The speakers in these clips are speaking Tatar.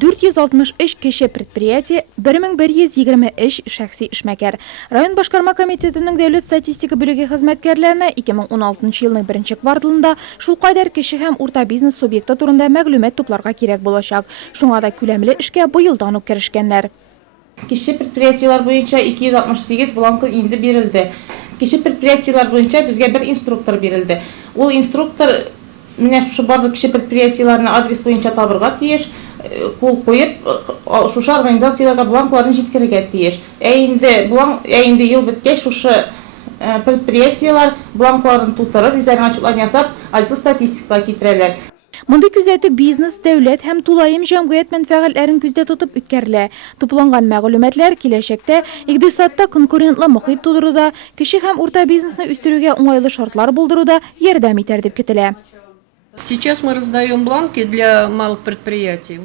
463 кеше предприятие, 1123 шәхси эшмәкәр. Район башкарма комитетының дәүләт статистика бүлеге хезмәткәрләренә 2016 елның 1 кварталында шул кадәр кеше һәм урта бизнес субъекты турында мәгълүмат тупларга кирәк булачак. Шуңа да күләмле эшкә быелдан ук керешкәннәр. Кеше предприятиелар буенча 268 бланкы инде бирелде. Кеше предприятиелар буенча безгә бер инструктор бирелде. Ул инструктор менә шушы барлык кеше предприятиеларны адрес буенча табырга тиеш, кул куеп, шушы организацияларга бланкларын җиткерергә тиеш. Инде ел беткәч шушы предприятиелар бланкларын тутырып, үзләренең отчетларын ясап, отдел статистикага китерәләр. Мондый күзәтү бизнес, дәүләт һәм тулаем җәмгыять мәнфәгатьләрен күздә тотып үткәрелә. Тупланган мәгълүматлар киләчәктә икътисадта конкурентлы мохит тудыруда, кеше һәм урта бизнесны үстерүгә уңайлы шартлар булдыруда ярдәм итәр дип көтелә. Сейчас мы раздаем бланки для малых предприятий.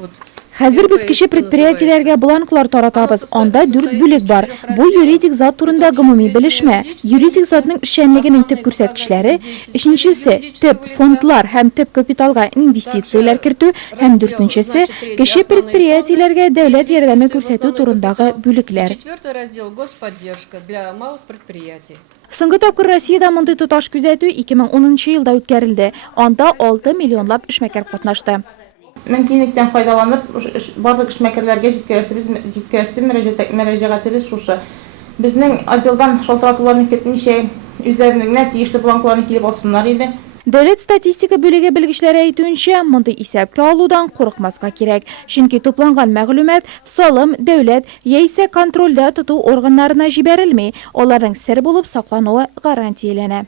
Хәзер без кеше предприятиеләргә бланклар таратабыз. Анда 4 бүлек бар. Бу юридик зат турында гомуми белешмә. Юридик затның эшчәнлегенең төп күрсәткечләре, өченчесе төп фондлар һәм төп капиталга инвестицияләр кертү һәм дүртенчесе кеше предприятиеләргә дәүләт ярдәме күрсәтү турындагы бүлекләр. Четвертый раздел господдержка для малых предприятий. Соңгы тапкыр Россиядә мондый тоташ күзәтү 2010 елда үткәрелде. Анда 6 миллионлап эшмәкәр катнашты. Мөмкинлектән файдаланып, барлык эшмәкәрләргә җиткерәсе мөрәҗәгатебез шушы. Безнең отделдан шалтыратуларны көтмичә, үзләренең тиешле бланкларны килеп алсыннар иде. Дәүләт статистика бүлеге белгечләре әйтүенчә, мондый исәпкә алудан курыкмаска кирәк. Чөнки тупланган мәгълүмат салым, дәүләт яисә контрольдә тоту органнарына җибәрелми, аларның сер булып саклануы гарантияләнә.